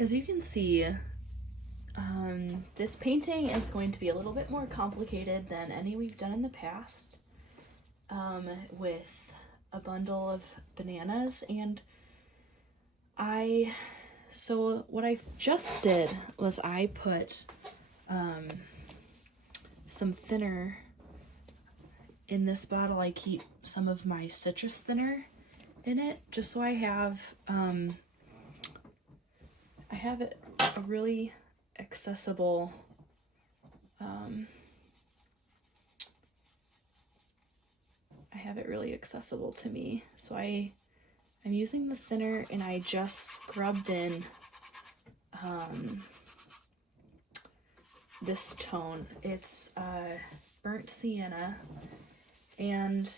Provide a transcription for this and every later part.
As you can see, this painting is going to be a little bit more complicated than any we've done in the past, with a bundle of bananas. And so what I just did was I put some thinner in this bottle. I keep some of my citrus thinner in it just so I have it a really accessible to me. So I'm using the thinner, and I just scrubbed in this tone. It's burnt sienna, and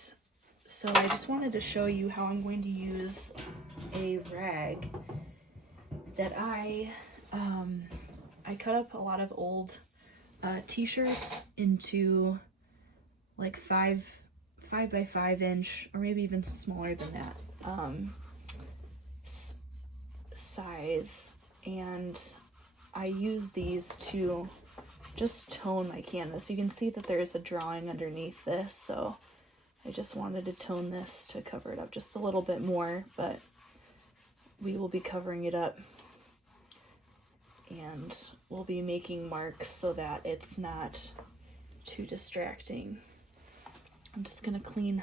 so I just wanted to show you how I'm going to use a rag that I cut up a lot of old t-shirts into like 5 by 5 inch, or maybe even smaller than that, size, and I use these to just tone my canvas. You can see that there's a drawing underneath this, so I just wanted to tone this to cover it up just a little bit more, but we will be covering it up, and we'll be making marks so that it's not too distracting. I'm just gonna clean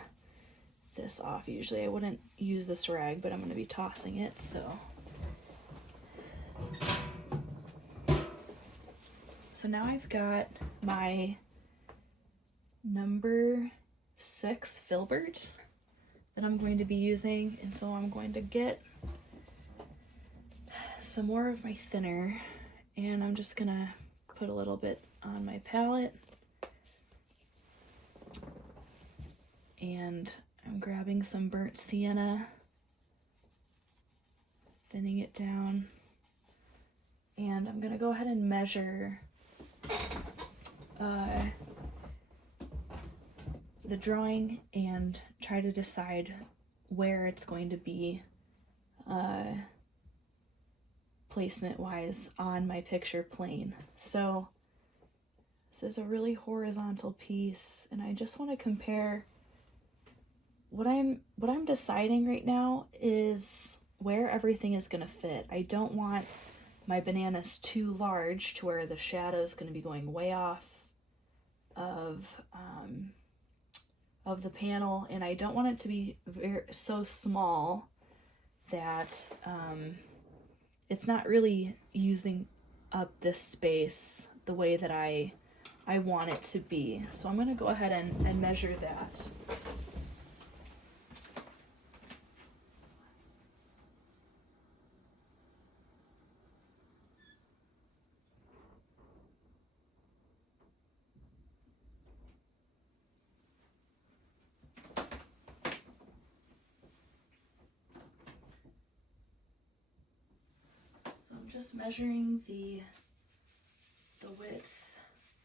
this off. Usually I wouldn't use this rag, but I'm gonna be tossing it, so. So now I've got my number 6 filbert that I'm going to be using, and so I'm going to get some more of my thinner, and I'm just gonna put a little bit on my palette, and I'm grabbing some burnt sienna, thinning it down, and I'm gonna go ahead and measure the drawing and try to decide where it's going to be placement wise on my picture plane. So this is a really horizontal piece, and I just want to compare what I'm deciding right now is where everything is going to fit. I don't want my bananas too large to where the shadow is going to be going way off of the panel, and I don't want it to be so small that it's not really using up this space the way that I want it to be. So I'm going to go ahead and measure that. So I'm just measuring the width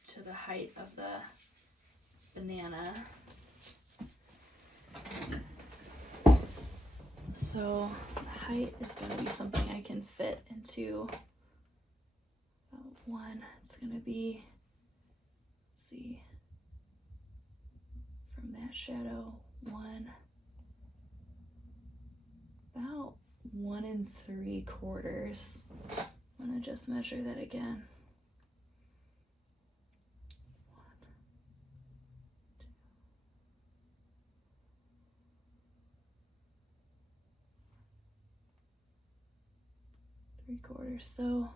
to the height of the banana. So the height is going to be something I can fit into about 1. It's going to be, let's see, from that shadow, 1, about 1 3/4. I'm going to just measure that again. 1 3/4. So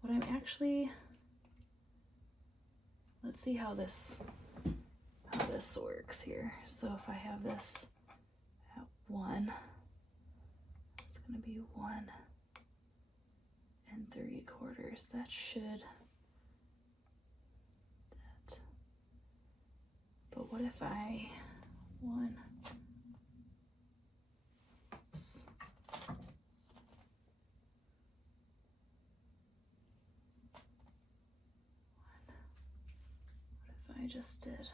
what I'm actually, let's see how this works here. So if I have this at 1, it's going to be 1 3/4. That should, but what if I 1, oops. What if I just did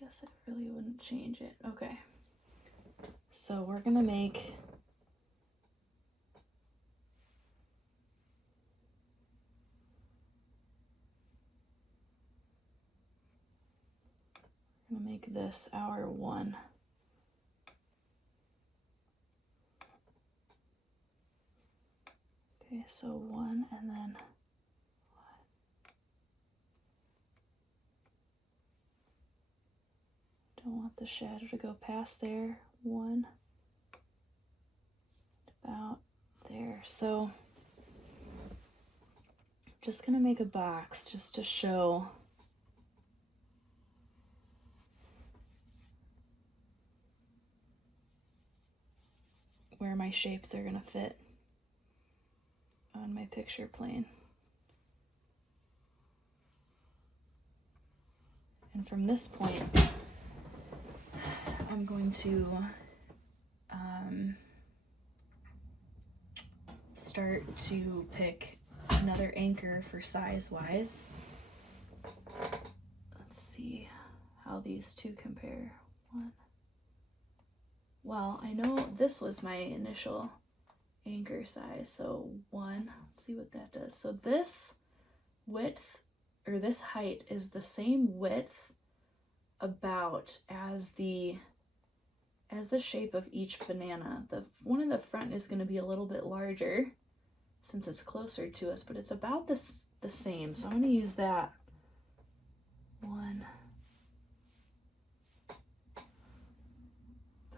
guess it really wouldn't change it. Okay. So we're gonna make this our 1. Okay, so 1 and then 1. Don't want the shadow to go past there. 1. About there. So I'm just gonna make a box just to show where my shapes are gonna fit on my picture plane. And from this point, I'm going to start to pick another anchor for size-wise. Let's see how these two compare. 1. Well, I know this was my initial anchor size, so 1. Let's see what that does. So this width, or this height, is the same width about as the shape of each banana. The one in the front is going to be a little bit larger since it's closer to us, but it's about the same. So I'm going to use that 1.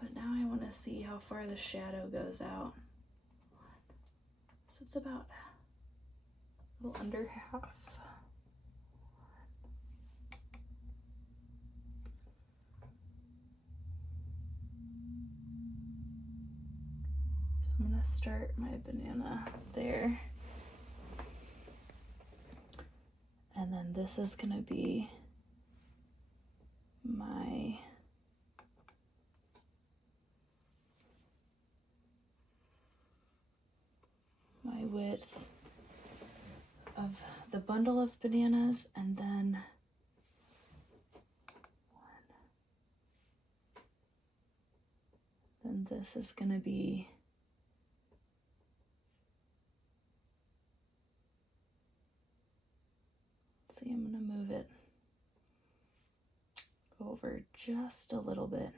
But now I want to see how far the shadow goes out. 1. So it's about a little under half. I'm gonna start my banana there. And then this is gonna be my width of the bundle of bananas, and then 1. Then this is gonna be I'm going to move it over just a little bit.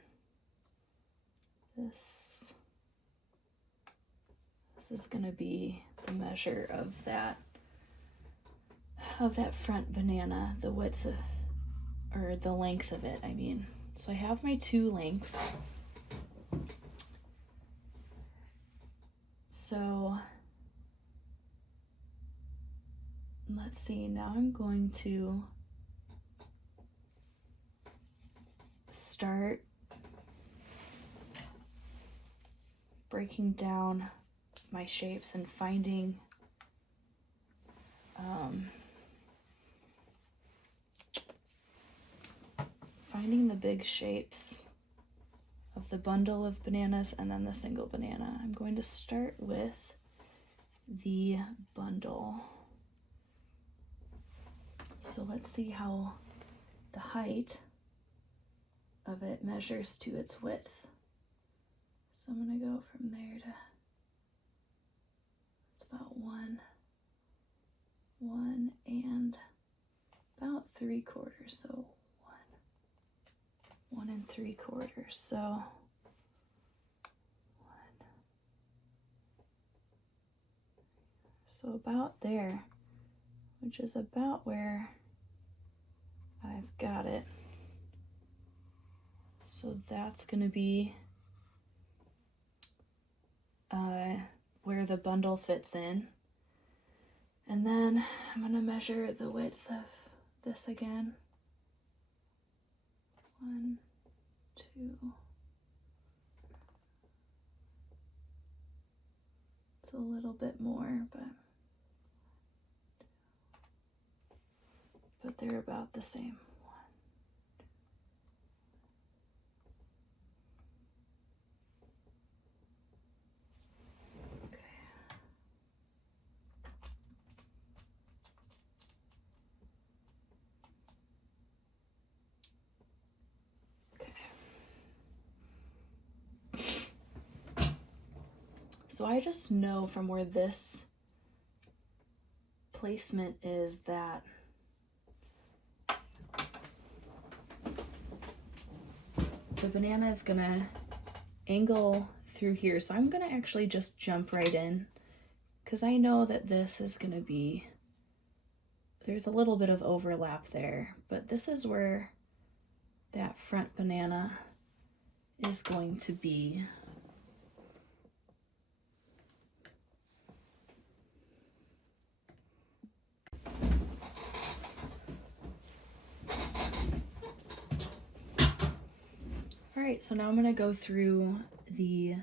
This is going to be the measure of that front banana, the width of, or the length of it, I mean. So I have my 2 lengths. So let's see, now I'm going to start breaking down my shapes and finding the big shapes of the bundle of bananas and then the single banana. I'm going to start with the bundle. So let's see how the height of it measures to its width. So I'm going to go from there to, it's about 1 and about 3/4. So 1 3/4. So 1. So about there, which is about where I've got it. So that's going to be where the bundle fits in. And then I'm going to measure the width of this again. 1, 2. It's a little bit more, but they're about the same. 1. Okay. So I just know from where this placement is that the banana is gonna angle through here. So I'm gonna actually just jump right in because I know that this is gonna be, there's a little bit of overlap there, but this is where that front banana is going to be. All right, so now I'm gonna go through the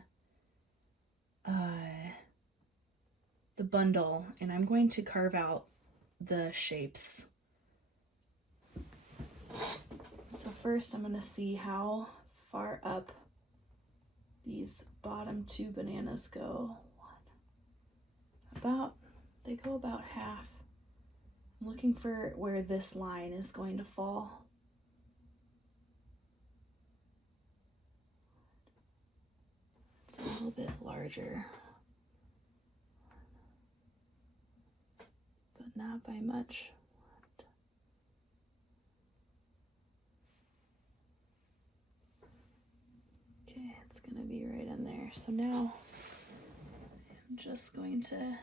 bundle, and I'm going to carve out the shapes. So first I'm gonna see how far up these bottom two bananas go. They go about half. I'm looking for where this line is going to fall. It's a little bit larger, but not by much. Okay, it's gonna be right in there. So now I'm just going to,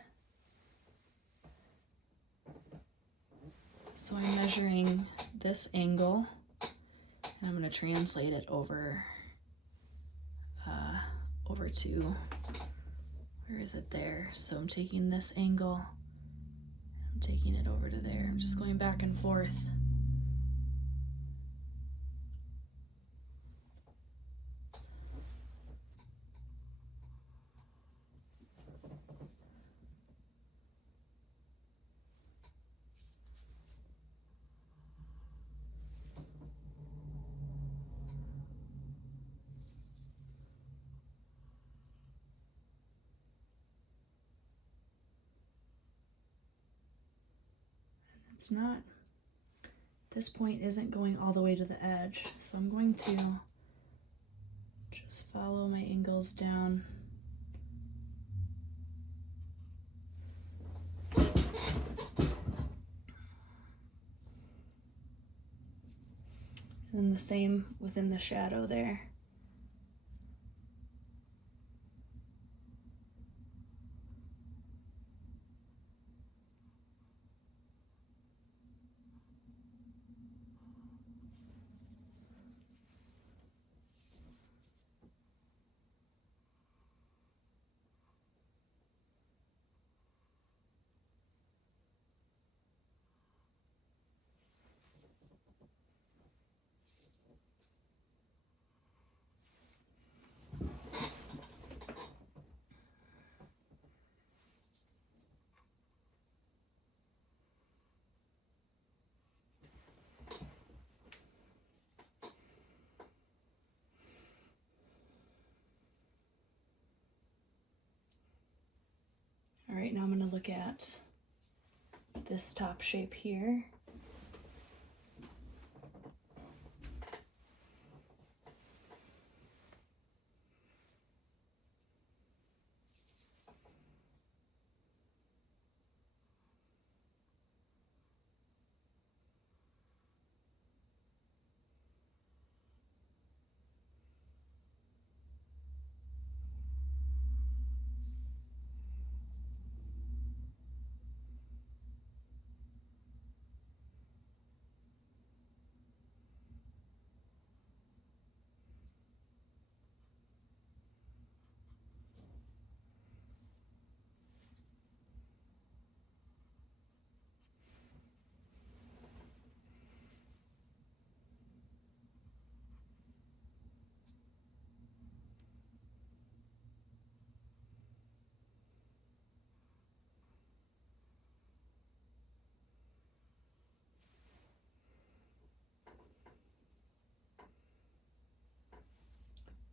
so I'm measuring this angle and I'm gonna translate it over to, where is it there? So I'm taking this angle, I'm taking it over to there. I'm just going back and forth. It's not, this point isn't going all the way to the edge, so I'm going to just follow my angles down. And then the same within the shadow there. All right, now I'm going to look at this top shape here.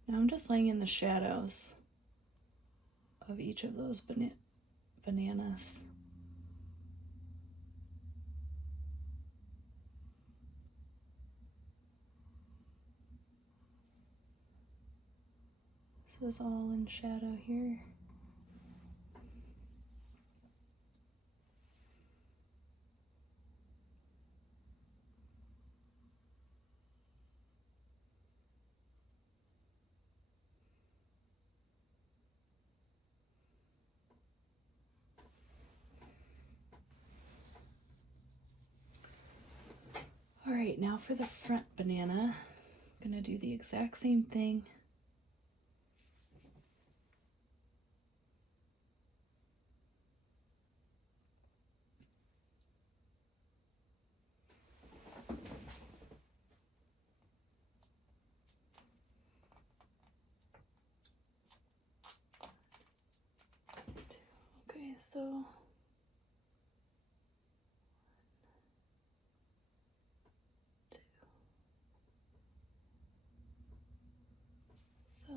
Now I'm just laying in the shadows of each of those bananas. This is all in shadow here. right, now for the front banana, I'm gonna do the exact same thing. Okay, so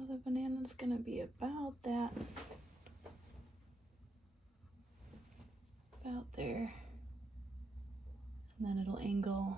the banana's gonna be about that, about there, and then it'll angle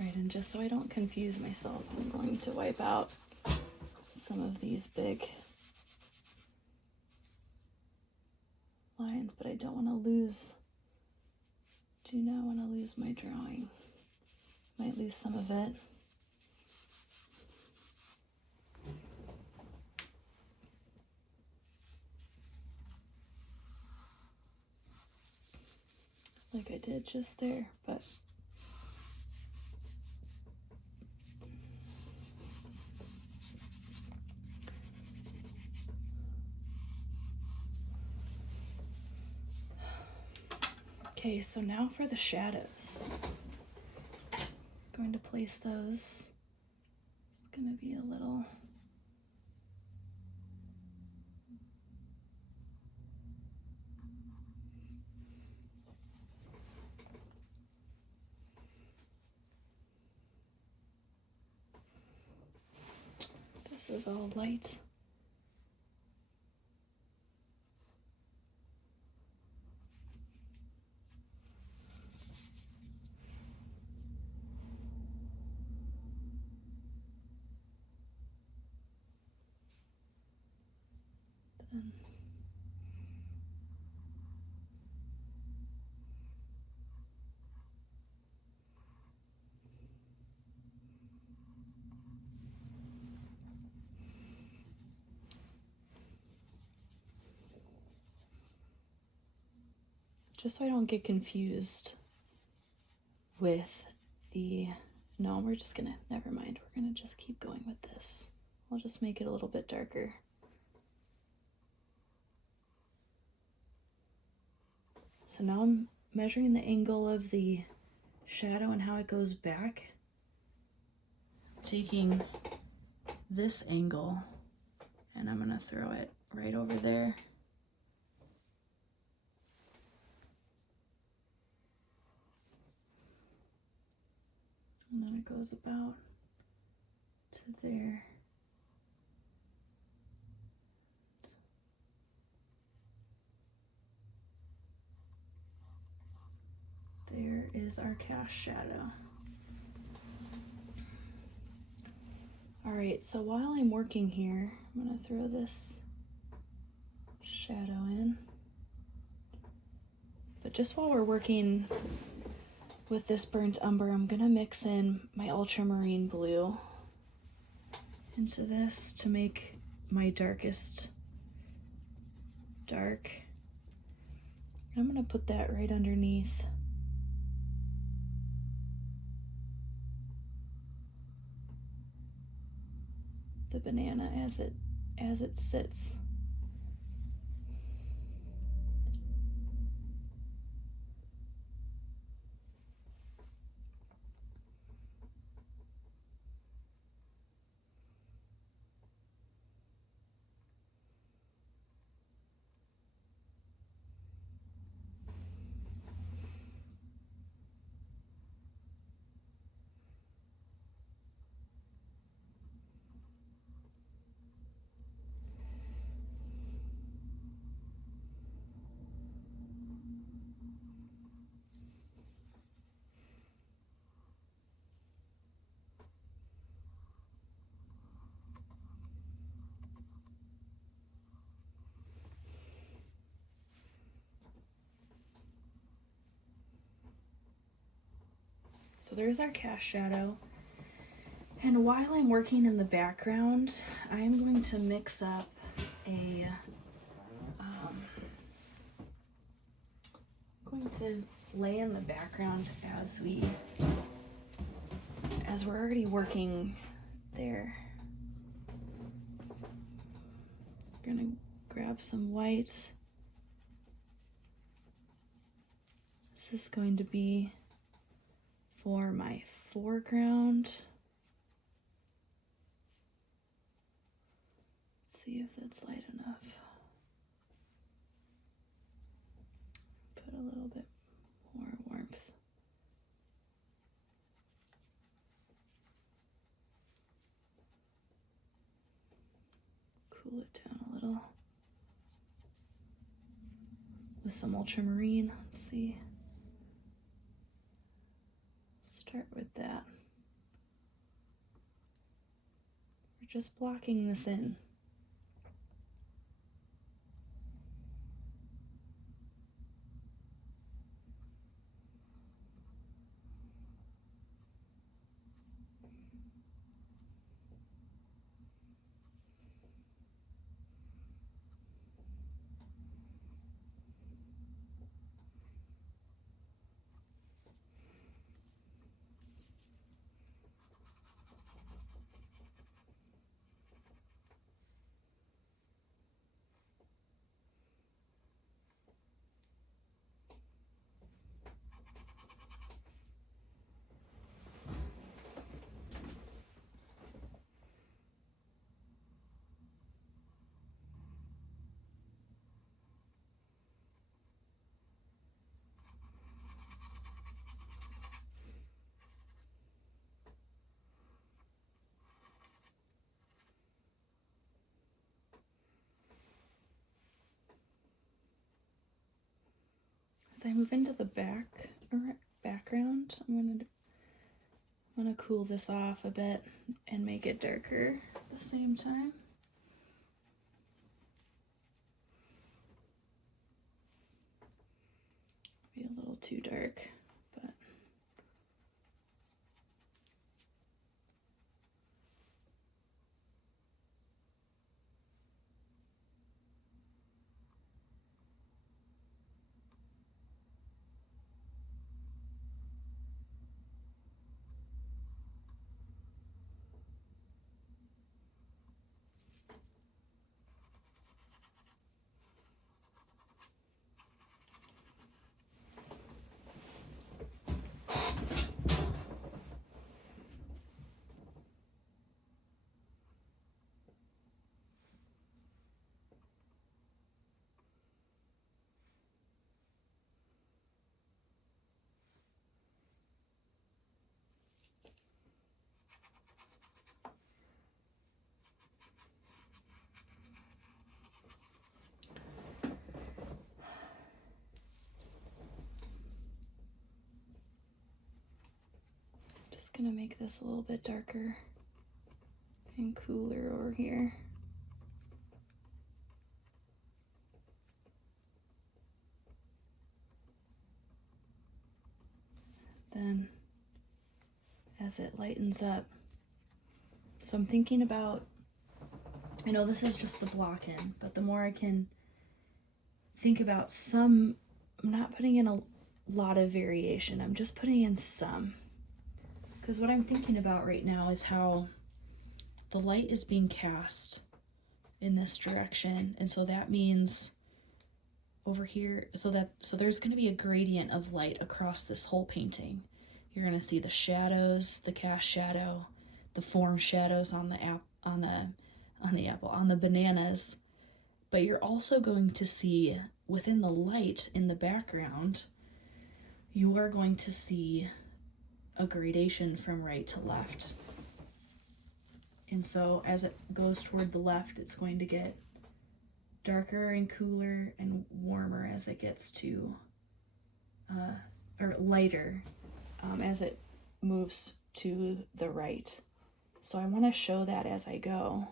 right. And just so I don't confuse myself, I'm going to wipe out some of these big lines, but I don't want to lose, do not want to lose my drawing. Might lose some of it. Like I did just there, but okay, so now for the shadows. I'm going to place those. It's going to be a little this is all light. Then just so I don't get confused with the, no, we're just gonna, never mind, we're gonna just keep going with this. I'll just make it a little bit darker. So now I'm measuring the angle of the shadow and how it goes back, taking this angle, and I'm gonna throw it right over there. And then it goes about to there. There is our cast shadow. All right, so while I'm working here, I'm gonna throw this shadow in. But just while we're working with this burnt umber, I'm gonna mix in my ultramarine blue into this to make my darkest dark. I'm gonna put that right underneath the banana as it sits. So there's our cast shadow. And while I'm working in the background, I'm going to mix up a, I'm going to lay in the background as we're already working there. I'm gonna grab some white. This is going to be for my foreground. Let's see if that's light enough. Put a little bit more warmth. Cool it down a little with some ultramarine. Let's see. Start with that. We're just blocking this in. As I move into the background, I'm gonna cool this off a bit and make it darker at the same time. Be a little too dark, but gonna make this a little bit darker and cooler over here. Then as it lightens up, so I'm thinking about, I know this is just the block in, but the more I can think about some, I'm not putting in a lot of variation, I'm just putting in some. Because what I'm thinking about right now is how the light is being cast in this direction, and so that means over here, so there's going to be a gradient of light across this whole painting. You're going to see the shadows, the cast shadow, the form shadows on the bananas, but you're also going to see within the light in the background, you are going to see a gradation from right to left. And so as it goes toward the left, it's going to get darker and cooler and warmer as it gets to, or lighter as it moves to the right. So I want to show that as I go.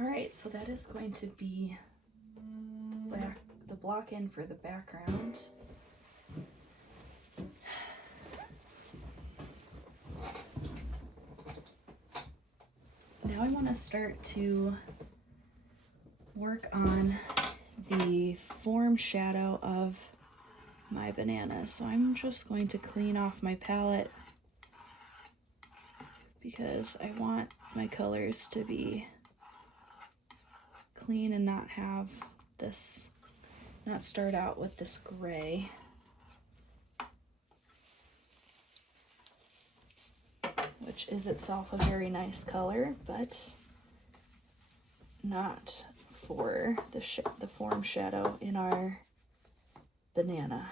All right, so that is going to be the block in for the background. Now I want to start to work on the form shadow of my banana. So I'm just going to clean off my palette because I want my colors to be clean and not have this, not start out with this gray. Which is itself a very nice color, but not for the form shadow in our banana.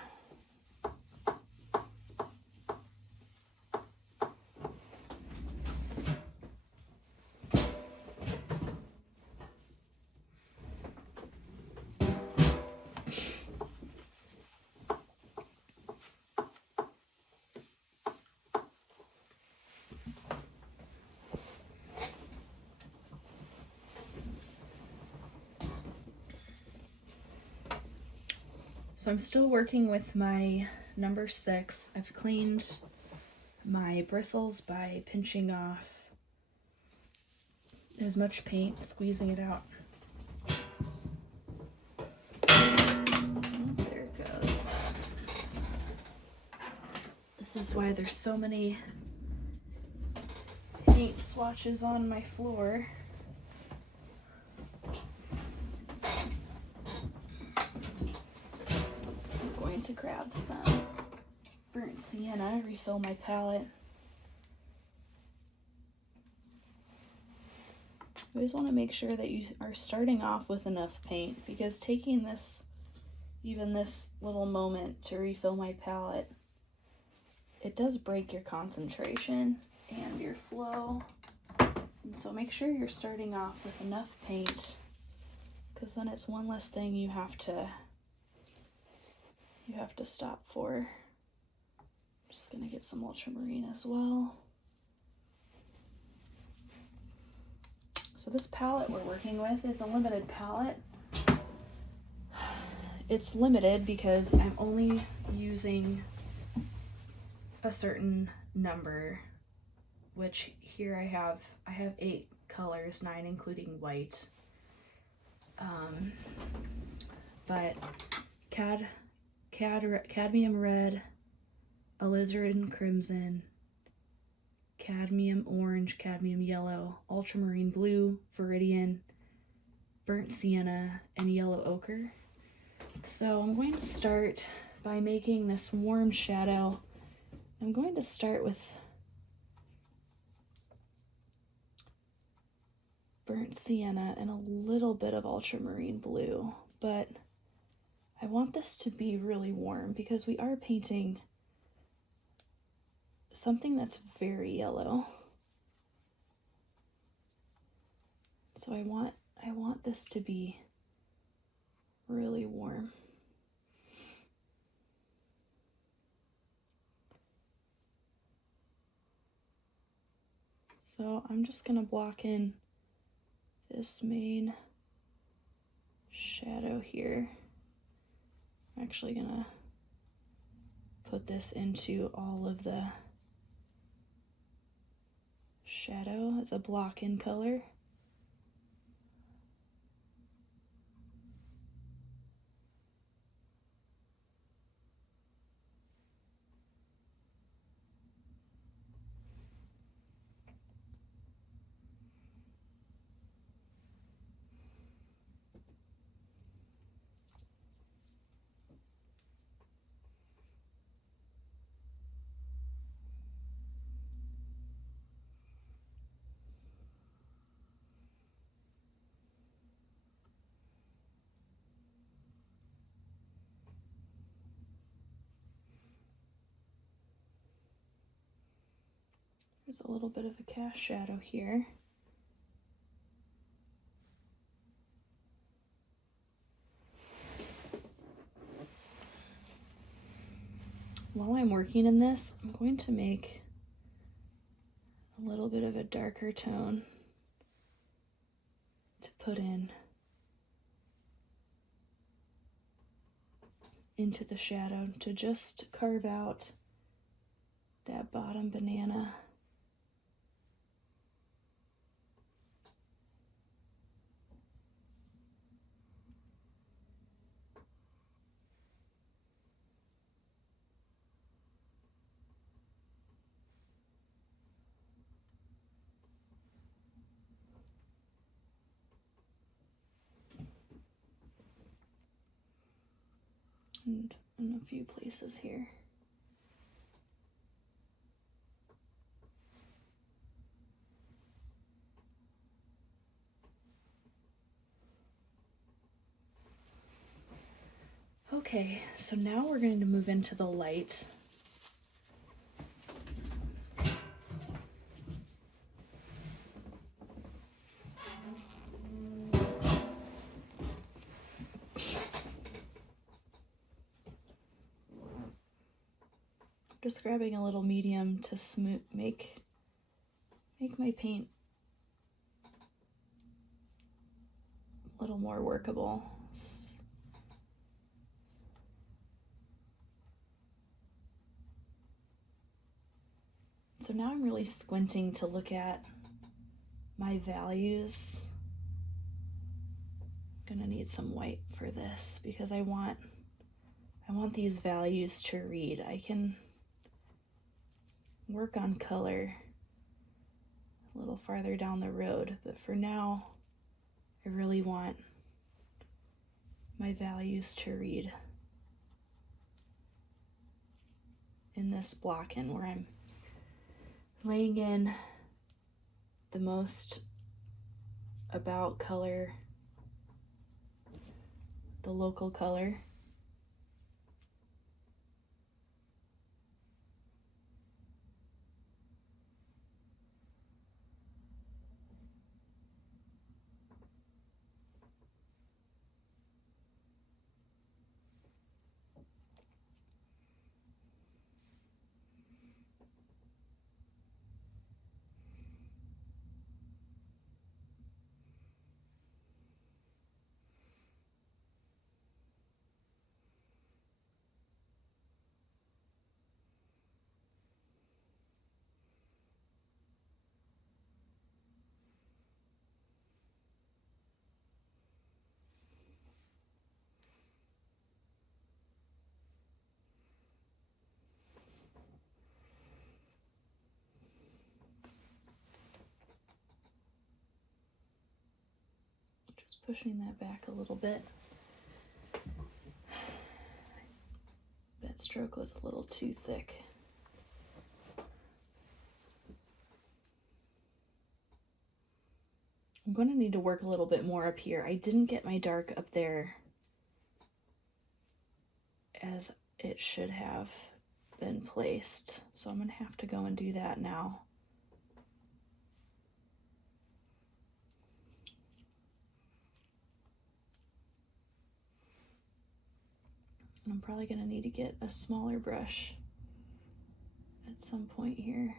So I'm still working with my number 6. I've cleaned my bristles by pinching off as much paint, squeezing it out. Oh, there it goes. This is why there's so many paint swatches on my floor. To grab some burnt sienna, refill my palette. I always want to make sure that you are starting off with enough paint, because taking this, even this little moment to refill my palette, it does break your concentration and your flow. And so make sure you're starting off with enough paint, because then it's one less thing you have to stop for. I'm just gonna get some ultramarine as well. So this palette we're working with is a limited palette. It's limited because I'm only using a certain number which here I have 8 colors, 9 including white. But cadmium red, alizarin crimson, cadmium orange, cadmium yellow, ultramarine blue, viridian, burnt sienna, and yellow ochre. So I'm going to start by making this warm shadow. I'm going to start with burnt sienna and a little bit of ultramarine blue, but I want this to be really warm because we are painting something that's very yellow. So I want this to be really warm. So I'm just gonna block in this main shadow here. I'm actually gonna put this into all of the shadow as a block in color. There's a little bit of a cast shadow here. While I'm working in this, I'm going to make a little bit of a darker tone to put into the shadow to just carve out that bottom banana. And in a few places here. Okay, so now we're going to move into the light. Just grabbing a little medium to make my paint a little more workable. So now I'm really squinting to look at my values. I'm gonna need some white for this because I want these values to read. I can work on color a little farther down the road, but for now, I really want my values to read in this block in where I'm laying in the most about color, the local color. Just pushing that back a little bit. That stroke was a little too thick. I'm going to need to work a little bit more up here. I didn't get my dark up there as it should have been placed, so I'm going to have to go and do that now. And I'm probably going to need to get a smaller brush at some point here.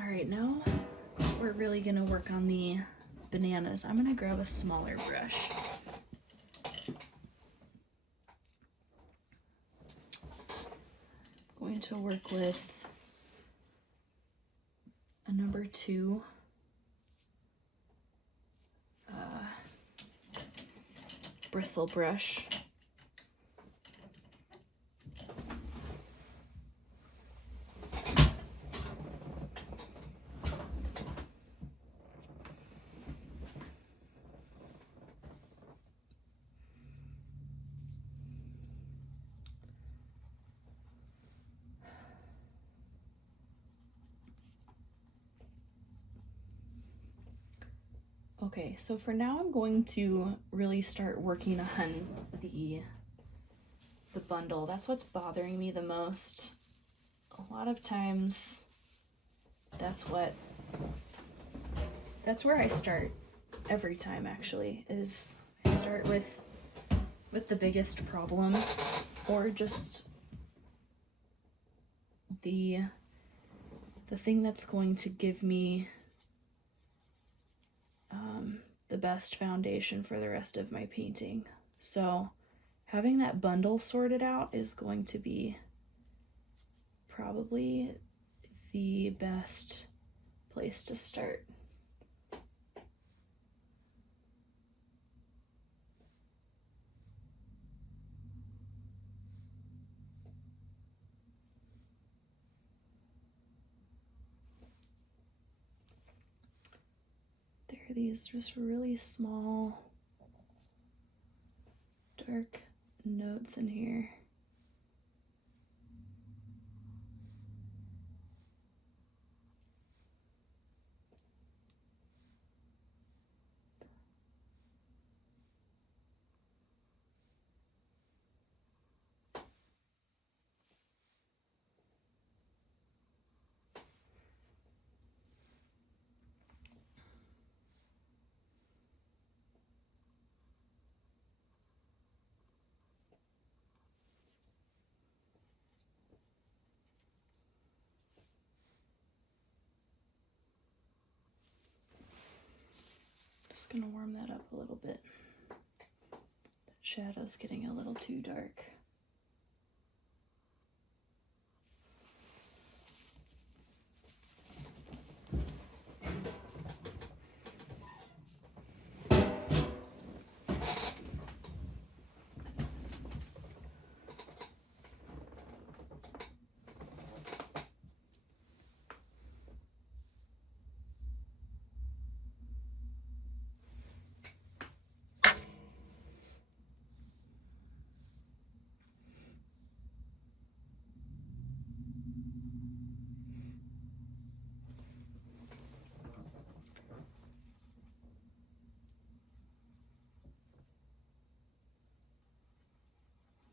All right, now we're really gonna work on the bananas. I'm gonna grab a smaller brush. I'm going to work with a number 2 bristle brush. Okay, so for now I'm going to really start working on the bundle. That's what's bothering me the most. A lot of times that's where I start every time, actually, is I start with the biggest problem, or just the thing that's going to give me the best foundation for the rest of my painting. So having that bundle sorted out is going to be probably the best place to start. There are these just really small, dark notes in here. gonna warm that up a little bit. That shadow's getting a little too dark.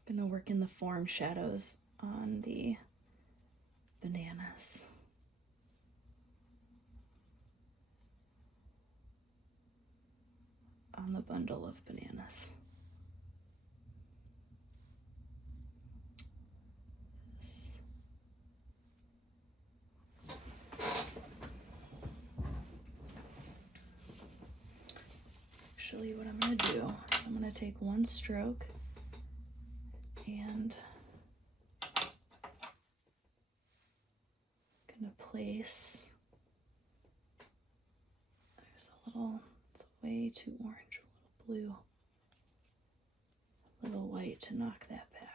Gonna work in the form shadows on the bananas. On the bundle of bananas. Actually, what I'm gonna do is I'm gonna take one stroke and gonna place, there's a little, it's way too orange, a little blue, a little white to knock that back.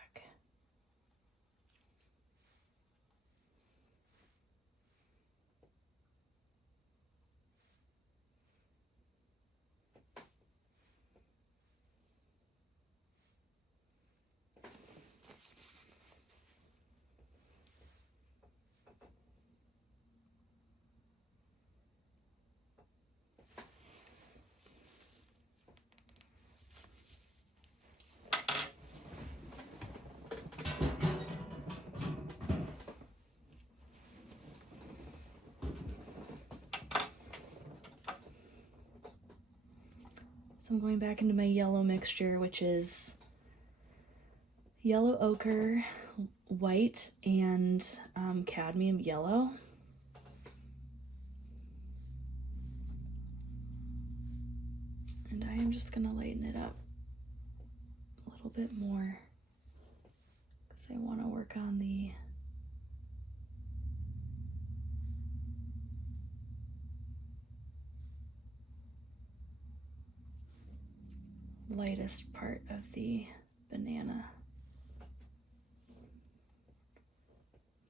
So I'm going back into my yellow mixture, which is yellow ochre, white, and cadmium yellow. And I am just gonna lighten it up a little bit more because I want to work on the lightest part of the banana.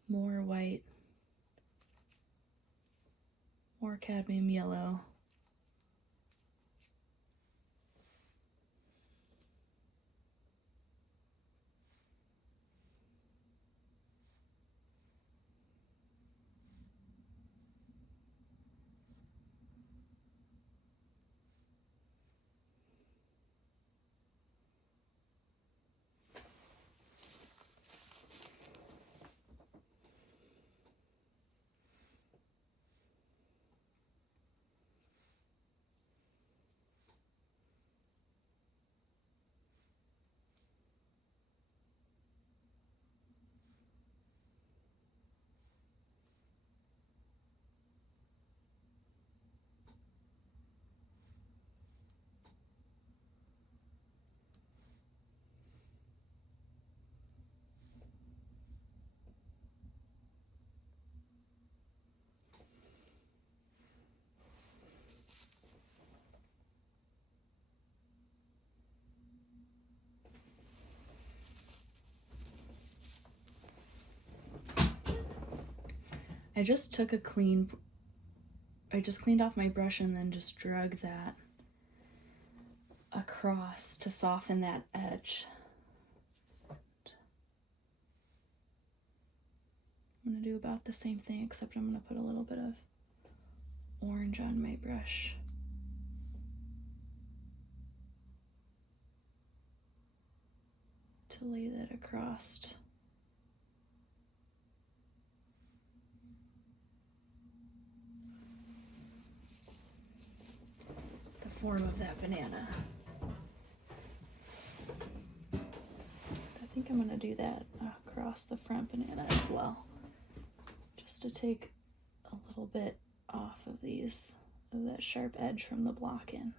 More white, more cadmium yellow. I just cleaned off my brush and then just drug that across to soften that edge. I'm gonna do about the same thing, except I'm gonna put a little bit of orange on my brush. To lay that across. The form of that banana. I think I'm gonna do that across the front banana as well, just to take a little bit off of that sharp edge from the block in.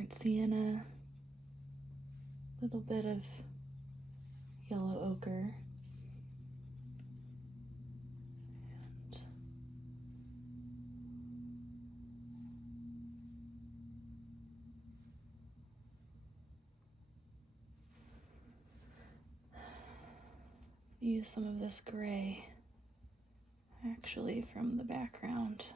burnt sienna, a little bit of yellow ochre, and use some of this gray actually from the background.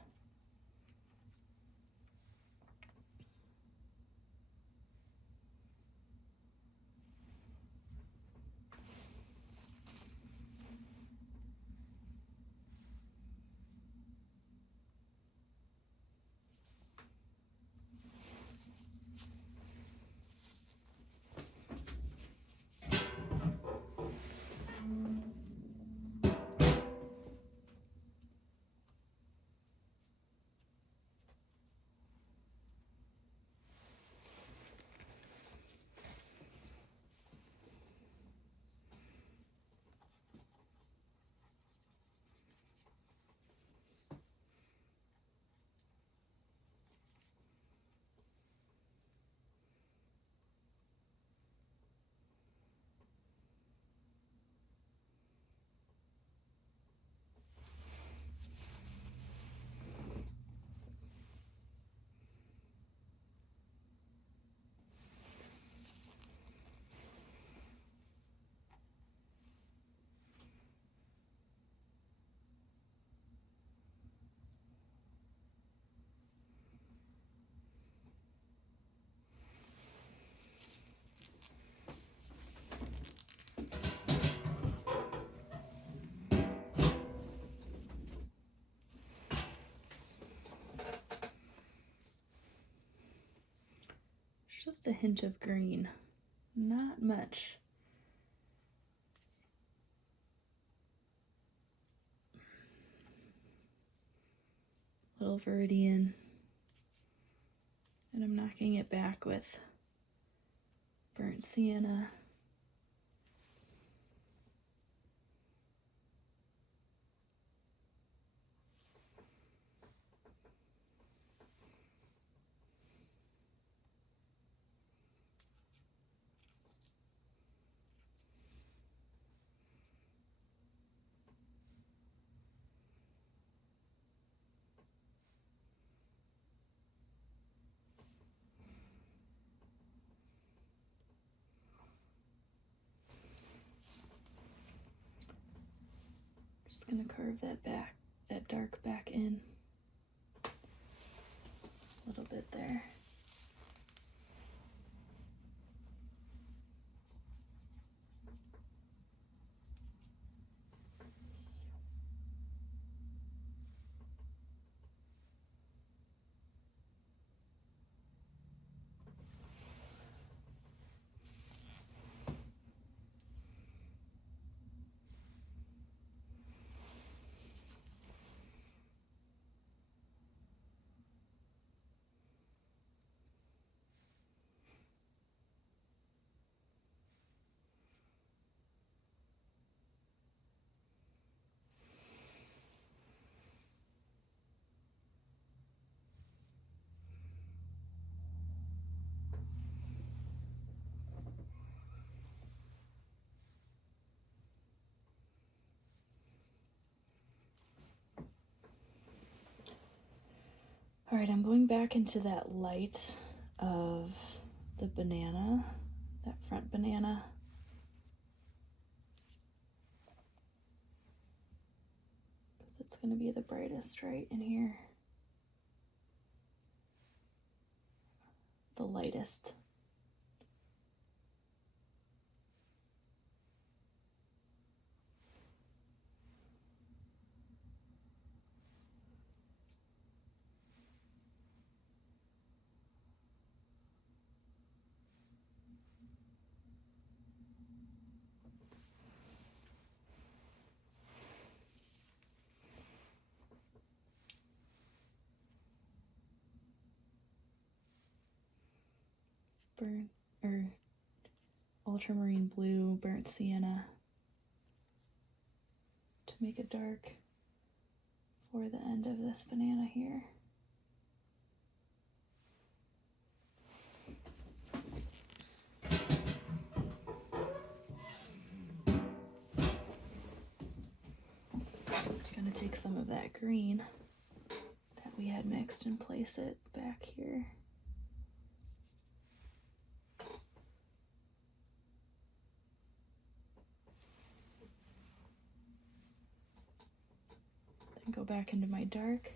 Just a hint of green, not much. Little Viridian, and I'm knocking it back with burnt sienna. Just gonna carve that dark back in a little bit there. All right, I'm going back into that light of the banana, that front banana. Because it's going to be the brightest right in here. The lightest. Burnt or ultramarine blue, burnt sienna to make it dark for the end of this banana here. gonna take some of that green that we had mixed and place it back here. Then go back into my dark.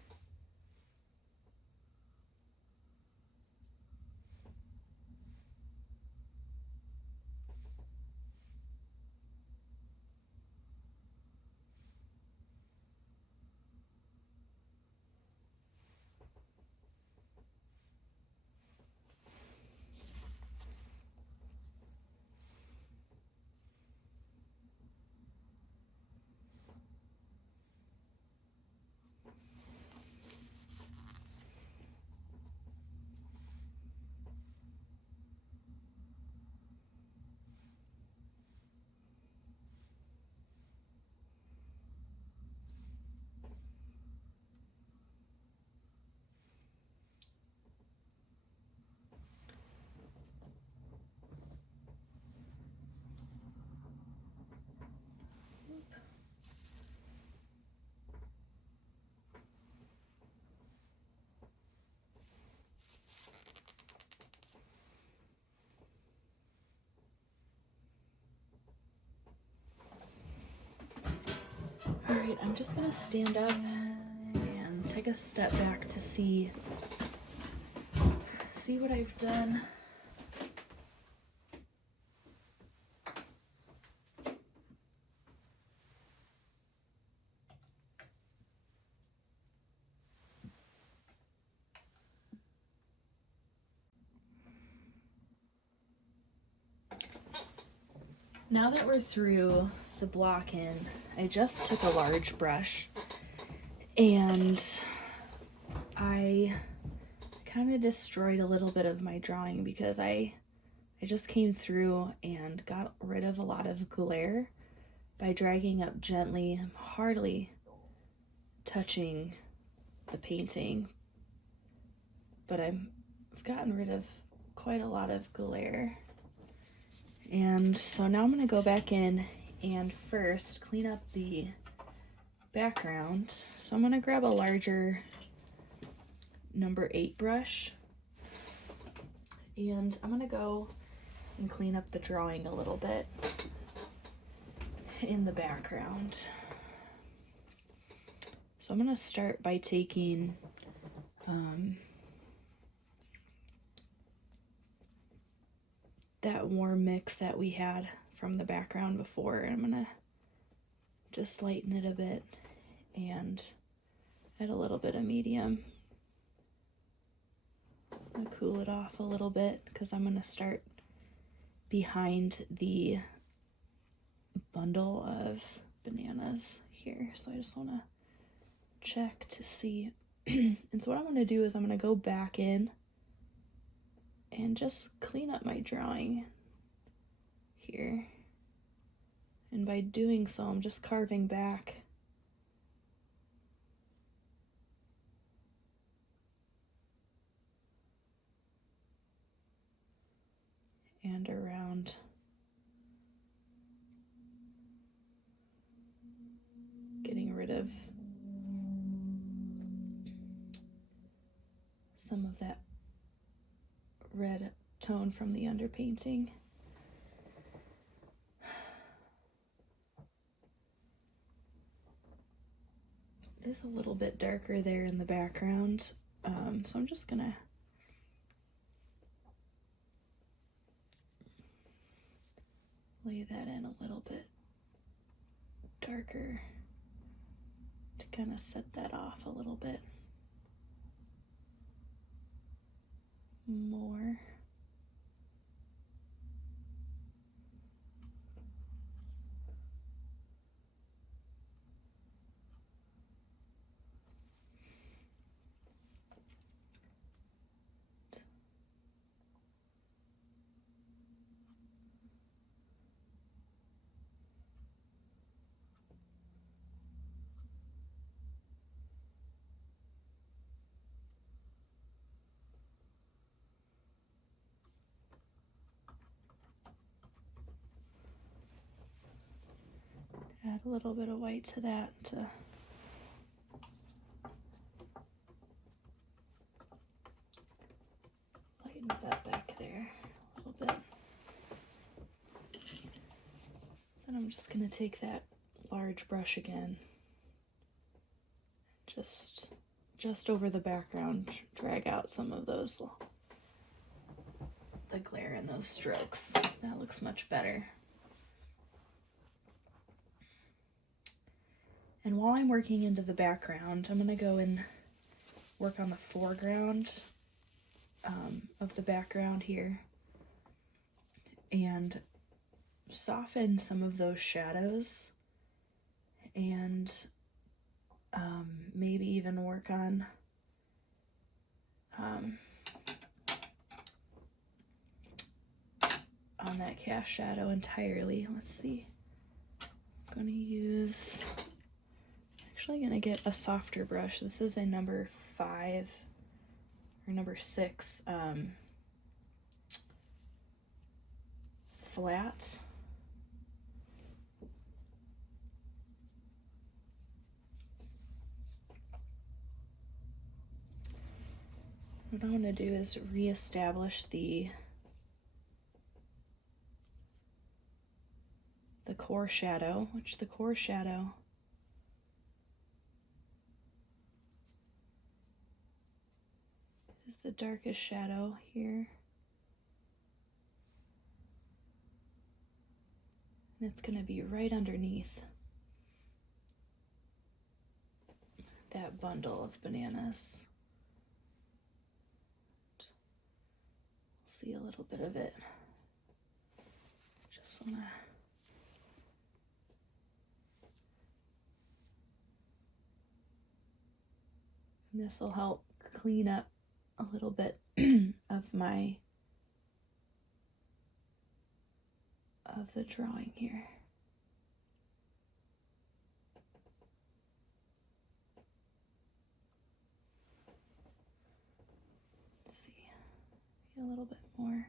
All right, I'm just gonna stand up and take a step back to see what I've done. Now that we're through the block in, I just took a large brush and I kind of destroyed a little bit of my drawing because I just came through and got rid of a lot of glare by dragging up gently. I'm hardly touching the painting, but I've gotten rid of quite a lot of glare. And so now I'm going to go back in and first clean up the background. So I'm going to grab a larger number 8 brush and I'm going to go and clean up the drawing a little bit in the background. So I'm going to start by taking that warm mix that we had from the background before, and I'm gonna just lighten it a bit and add a little bit of medium. I'm gonna cool it off a little bit because I'm gonna start behind the bundle of bananas here. So I just want to check to see. And so what I'm going to do is I'm going to go back in and just clean up my drawing here. And by doing so, I'm just carving back and around. Getting rid of some of that red tone from the underpainting. It is a little bit darker there in the background, so I'm just gonna lay that in a little bit darker to kind of set that off a little bit more. Add a little bit of white to that to I'm just going to take that large brush again. Just over the background, drag out some of those, the glare in those strokes. That looks much better. And while I'm working into the background, I'm going to go and work on the foreground of the background here and soften some of those shadows, and maybe even work on that cast shadow entirely. Let's see. I'm going to use, actually going to get a softer brush. This is a number 5 or number 6 flat. What I want to do is reestablish the core shadow, which the core shadow is the darkest shadow here. And it's going to be right underneath that bundle of bananas. See a little bit of it. Just want to this will help clean up a little bit of the drawing here. Let's see, a little bit more.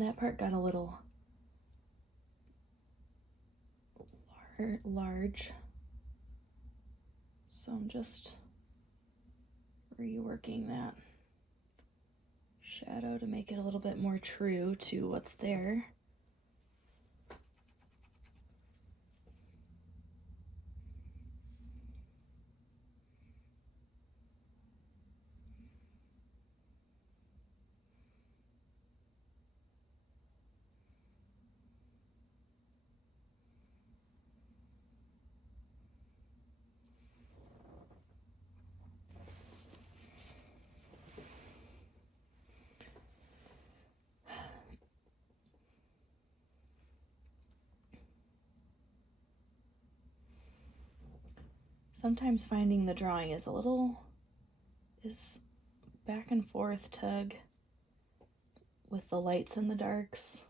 That part got a little large, so I'm just reworking that shadow to make it a little bit more true to what's there. Sometimes finding the drawing is back and forth tug with the lights and the darks.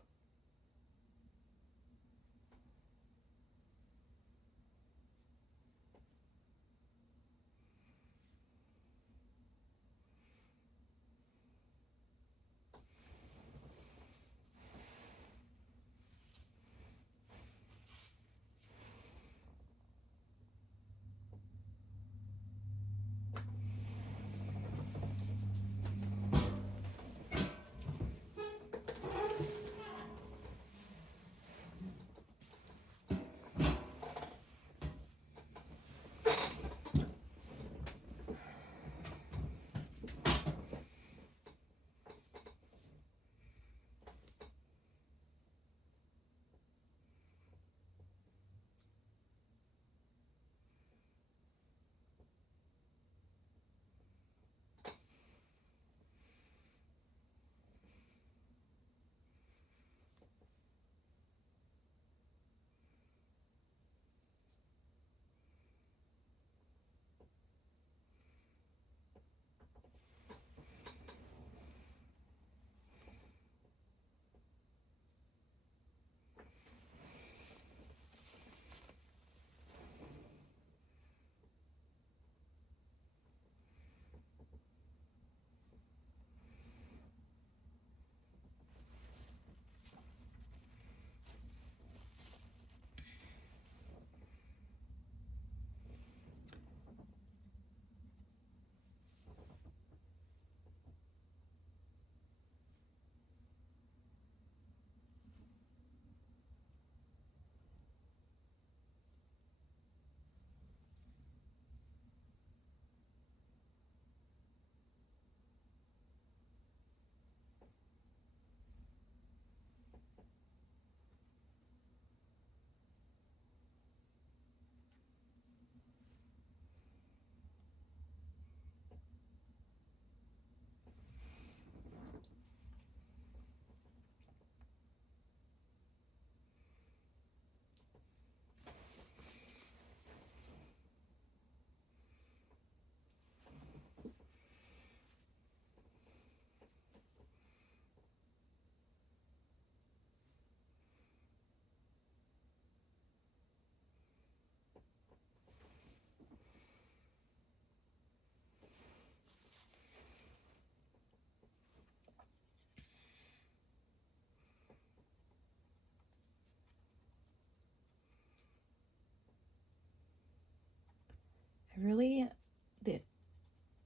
I really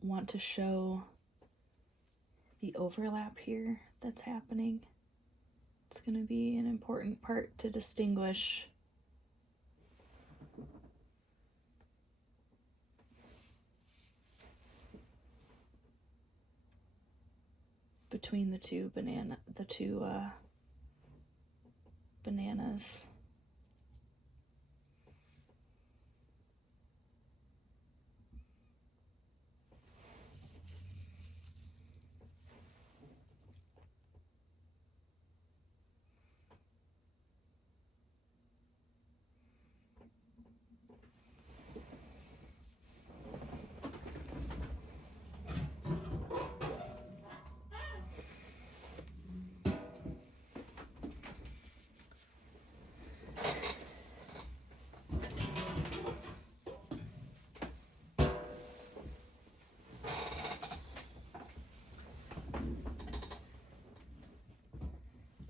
want to show the overlap here that's happening. It's going to be an important part to distinguish between the two bananas.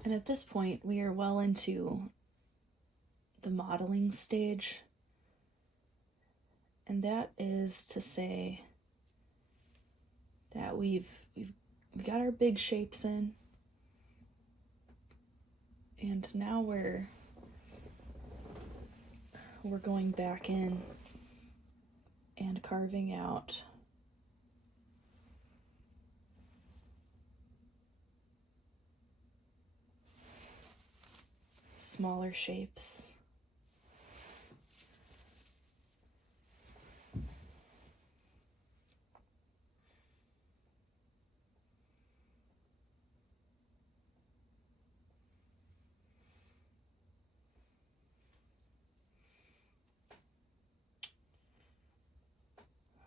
And at this point, we are well into the modeling stage. And that is to say that we got our big shapes in. And now we're going back in and carving out smaller shapes.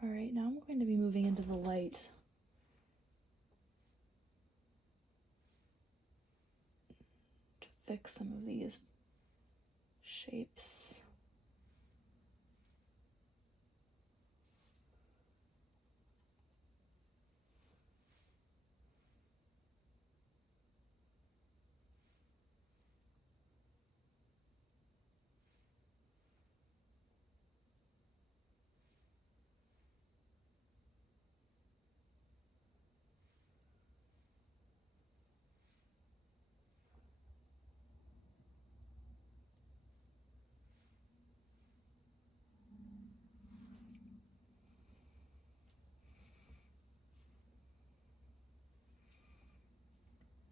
All right, now I'm going to be moving into the light to fix some of these shapes.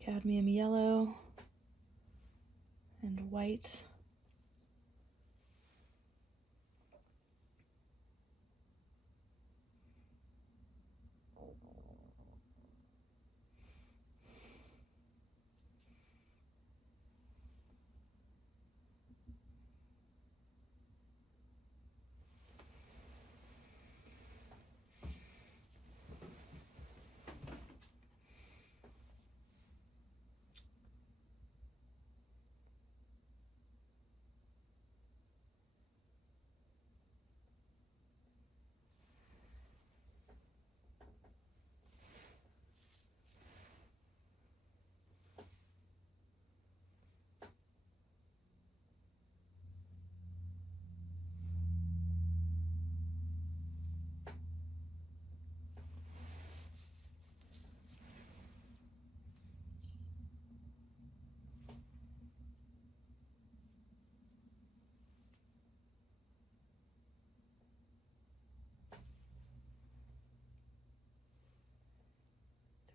Cadmium yellow and white.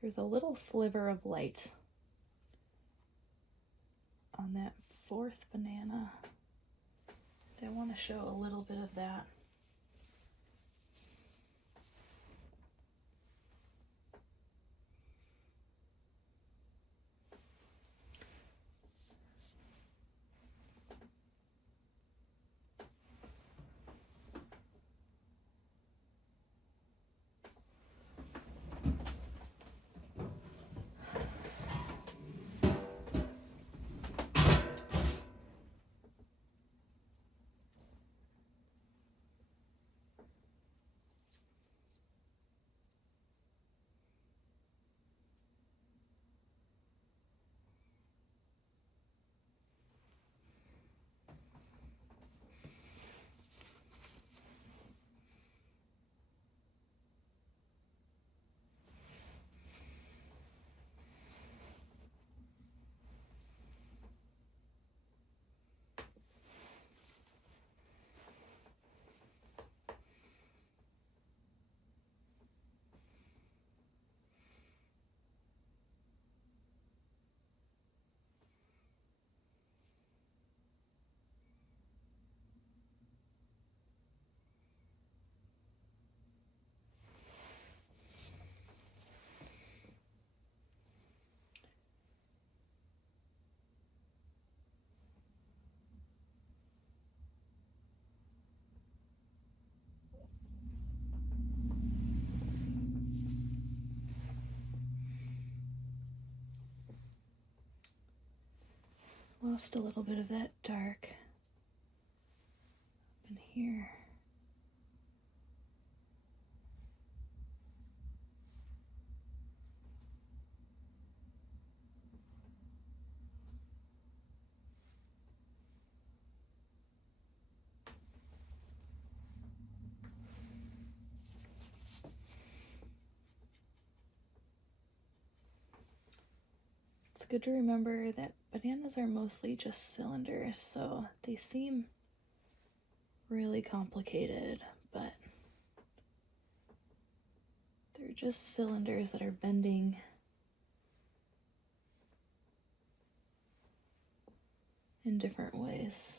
There's a little sliver of light on that fourth banana. I want to show a little bit of that. Lost a little bit of that dark up in here. good to remember that bananas are mostly just cylinders, so they seem really complicated, but they're just cylinders that are bending in different ways.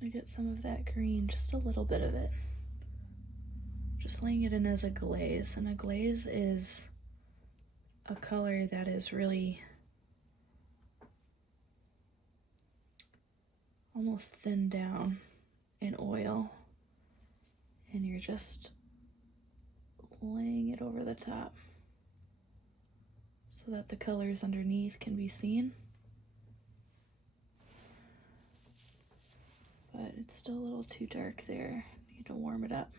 I get some of that green, just a little bit of it. Just laying it in as a glaze, and a glaze is a color that is really almost thinned down in oil, and you're just laying it over the top so that the colors underneath can be seen. But it's still a little too dark there. Need to warm it up.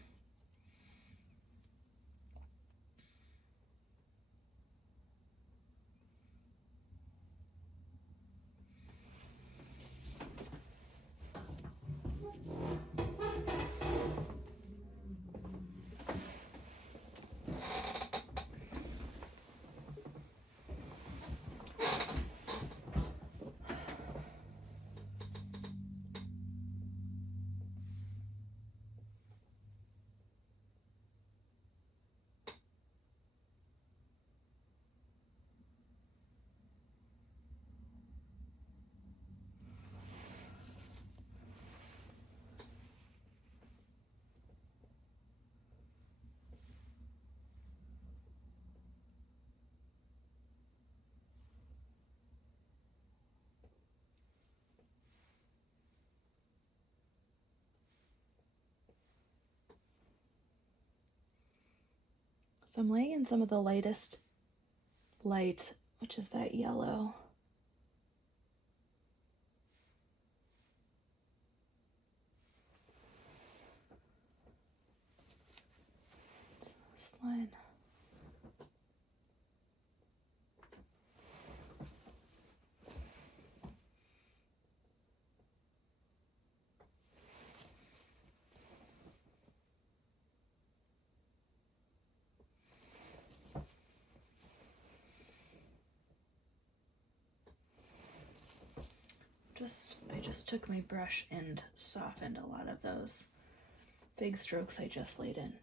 So I'm laying in some of the lightest light, which is that yellow. This line. I just took my brush and softened a lot of those big strokes I just laid in.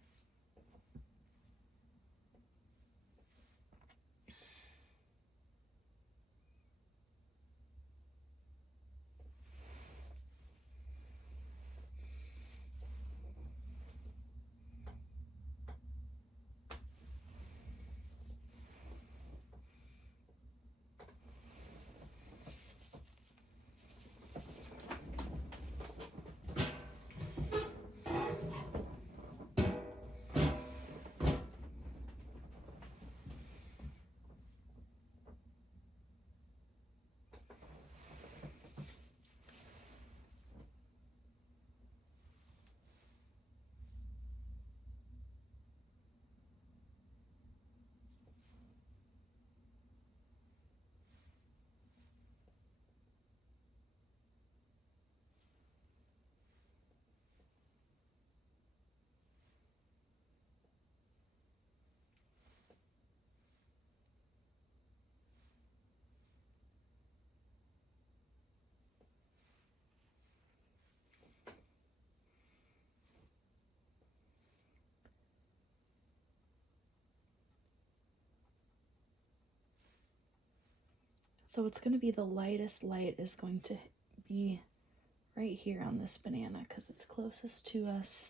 So it's going to be the lightest light is going to be right here on this banana because it's closest to us.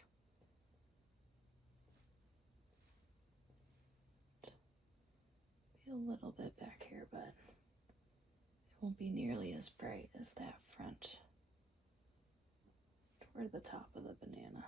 Be a little bit back here, but it won't be nearly as bright as that front toward the top of the banana.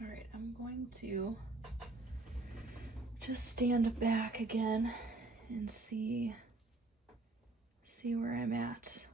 All right, I'm going to just stand back again and see where I'm at.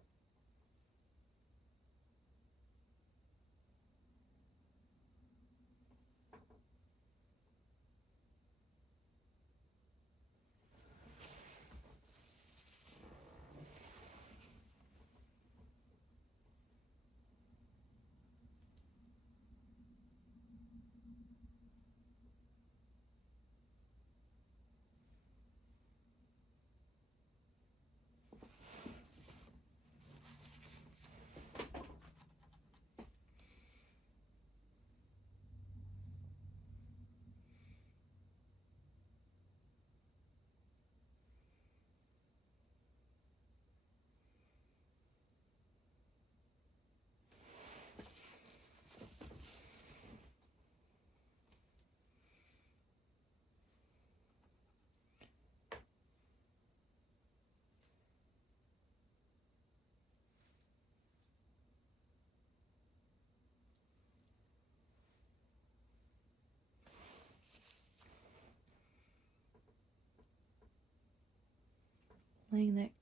Laying that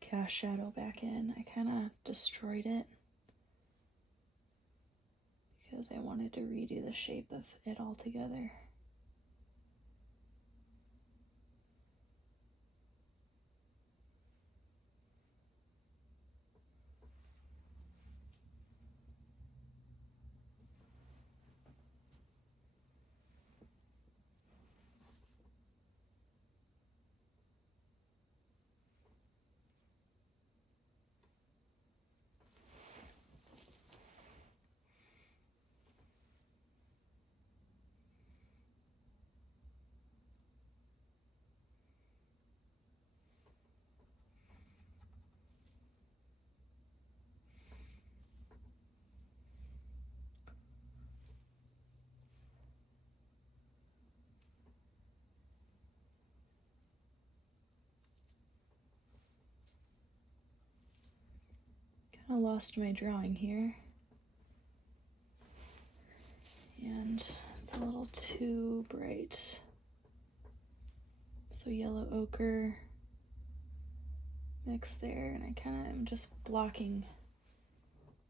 cast shadow back in, I kind of destroyed it because I wanted to redo the shape of it all together. I lost my drawing here, and it's a little too bright. So yellow ochre mix there, and I kind of am just blocking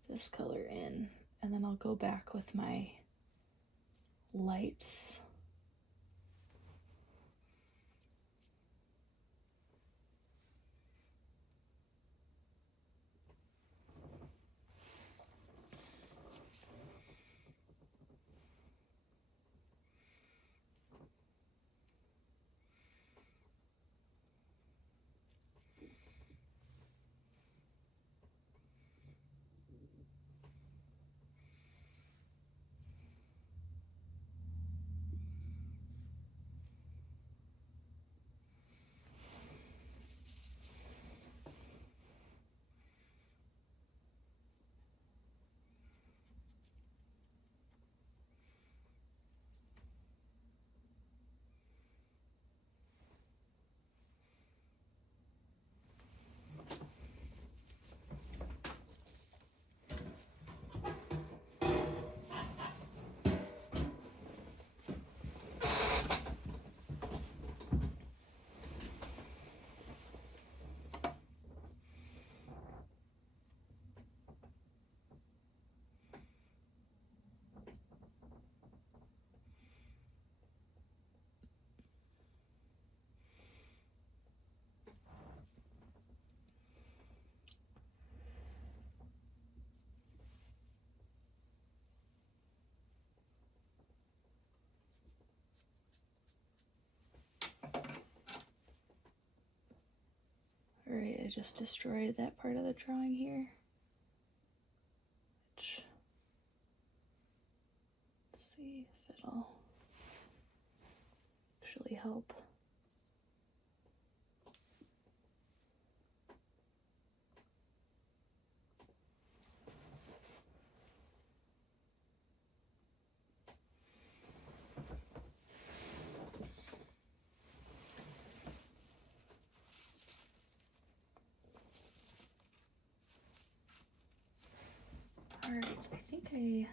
this color in, and then I'll go back with my lights. Alright, I just destroyed that part of the drawing here. Which, let's see if it'll actually help. Alright, so I think I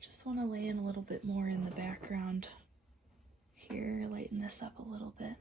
just just want to lay in a little bit more in the background here, lighten this up a little bit.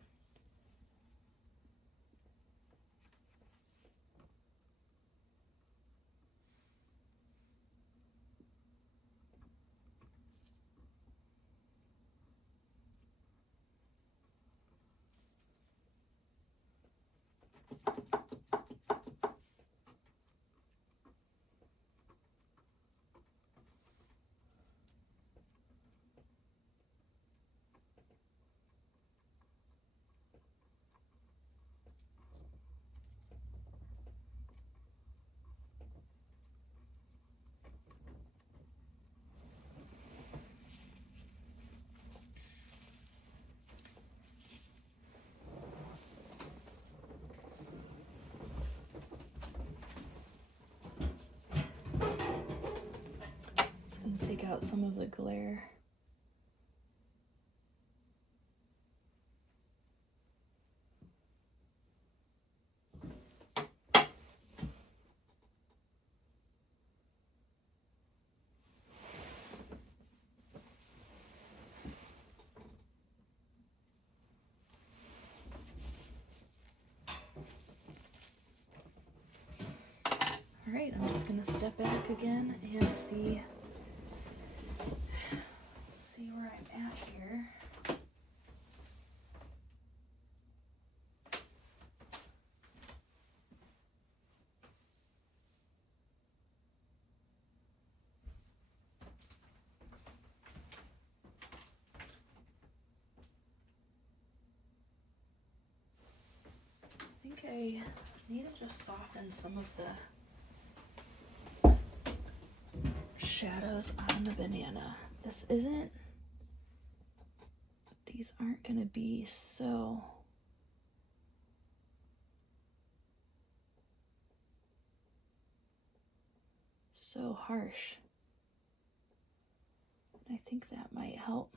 Just gonna take out some of the glare. Alright, I'm just gonna step back again and see where I'm at here. I think I need to just soften some of the shadows on the banana. These aren't gonna be so harsh. And I think that might help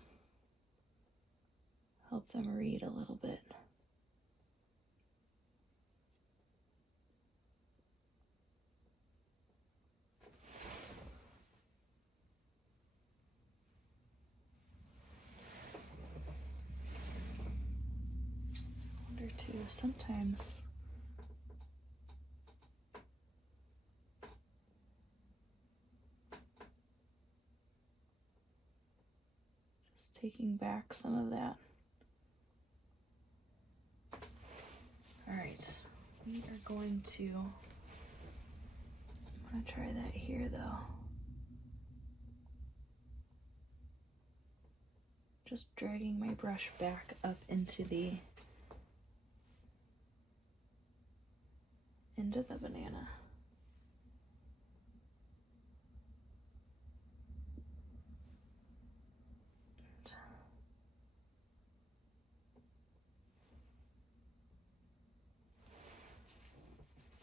them read a little bit. Too sometimes just taking back some of that. All right, we are going to, I'm going to try that here though. Just dragging my brush back up into the banana.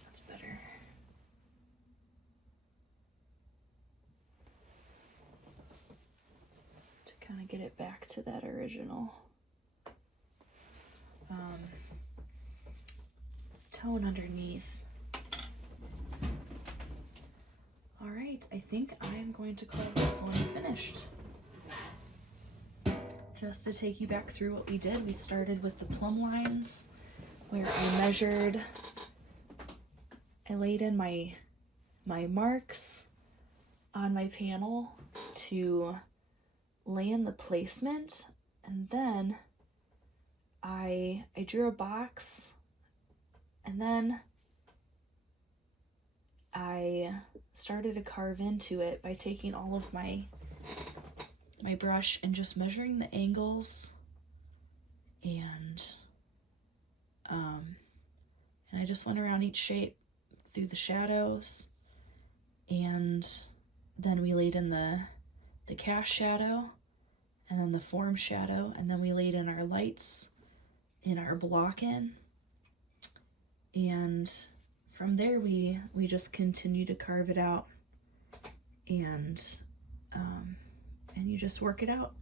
That's better. To kind of get it back to that original tone underneath. All right, I think I am going to call this one finished. Just to take you back through what we did, we started with the plumb lines where I laid in my marks on my panel to lay in the placement, and then I drew a box, and then I started to carve into it by taking all of my brush and just measuring the angles, and I just went around each shape through the shadows, and then we laid in the cast shadow, and then the form shadow, and then we laid in our lights in our block in, and from there we just continue to carve it out, and you just work it out.